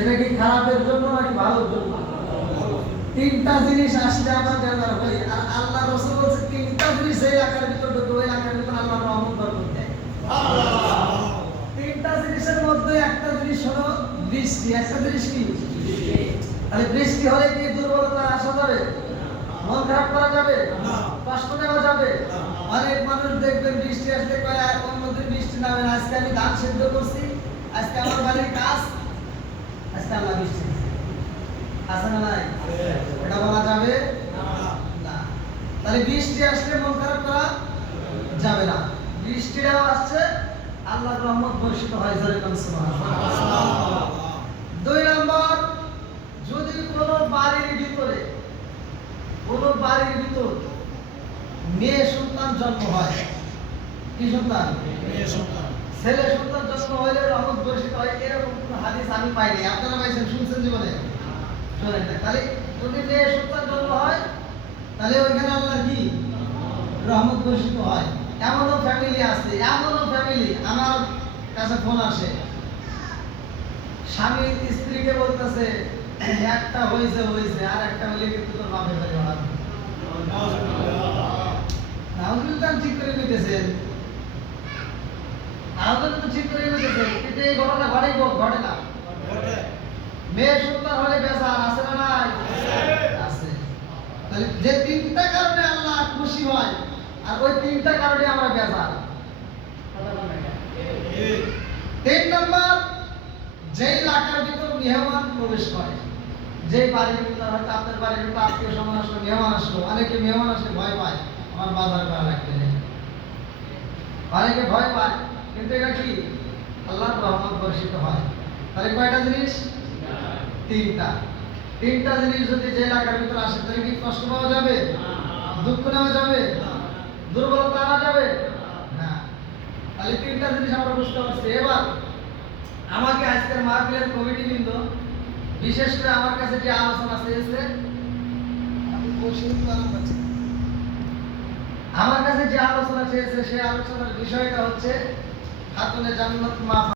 সেটা কি খারাপের জন্য নাকি ভালোর জন্য? তিনটা জিনিস আসলে আমার বেজার হয়। আর আল্লাহ রাসূল বলেছে তিনটা জিনিস এই এলাকার ভিতর ঢুকে ওই এলাকার ভিতর আল্লাহর রহমত বরকত দেয়। তিনটা জিনিসের মধ্যে একটা জিনিস হলো বৃষ্টি। একটা জিনিস কি? তাহলে বৃষ্টি হলে কি দুর্বলতা আসা যাবে? মন খারাপ করা যাবে? কষ্ট দেওয়া যাবে? অনেক মানুষ দেখবেন বৃষ্টি আসলে কয় আর অন্যদিন বৃষ্টি নামে না, আজকে আমি ধান সেদ্ধ করছি, আজকে আমার বাড়ির কাজ, আজকে আল্লাহ বৃষ্টি দিয়েছে। আছে না নাই? এটা বলা যাবে না। তাহলে বৃষ্টি আসলে মন খারাপ করা যাবে না। বৃষ্টিটাও আসছে, আল্লাহর রহমত বর্ষিত হয়। জোরে বলুন সুবহানাল্লাহ। 2 নম্বর, যদি কোনো বাড়ির ভিতর মেয়ে সন্তান জন্ম হয়, কি সন্তান? মেয়ে সন্তান। ছেলে সন্তান জন্ম হলে রহমত বর্ষিত হয়, এরকম কোনো হাদিস আমি পাইনি। আপনারা পাইছেন, শুনছেন জীবনে? শোনেন না। তাহলে যদি মেয়ে সন্তান জন্ম হয় তাহলে ওইখানে আল্লাহর কি রহমত বর্ষিত হয়। এমনও ফ্যামিলি আছে, আমার কাছে ফোন আসে, স্বামী স্ত্রীকে বলতেছে একটা হয়েছে আর একটা হলে কিন্তু তোর বাপের বাড়ি বাড়াবে। ঠিক করে কইতেছেন, ঠিক করে কইতেছেন, কিন্তু এই ঘটনা ঘটে না। মেয়ে সন্তান হলে বেজার আছে না নাই? আছে। তাহলে যে তিনটা কারণে আল্লাহ খুশি হয় আর ওই তিনটা কারণে আমরা বেজার। 3 নম্বর, যে এলাকার ভিতর মেহমান প্রবেশ করে, যে বাড়ির ভিতর হয়তো আপনার বাড়ির ভিতর আত্মীয় স্বজন আসলো, মেহমান আসলো, অনেকে মেহমান আসলে ভয় পায়, আমার বাজার করা লাগবে না, অনেকে ভয় পায়, কিন্তু এটা কি আল্লাহর রহমত বর্ষিত হয়। তাহলে কয়টা জিনিস? তিনটা জিনিস যদি যে এলাকার ভিতর আসে তাহলে কি কষ্ট পাওয়া যাবে? দুঃখ নেওয়া যাবে? দুর্বলতা আনা যাবে না। তাহলে তিনটা জিনিস আমরা বুঝতে পারছি। এবার আমাকে আজকের মাহফিলের কমিটি বৃন্দ বিশেষ করে আমার কাছে যে আলোচনা চেয়েছে, আমার কাছে যে আলোচনা চেয়েছে সেই আলোচনার বিষয়টা হচ্ছে খাতুনে জান্নাত মা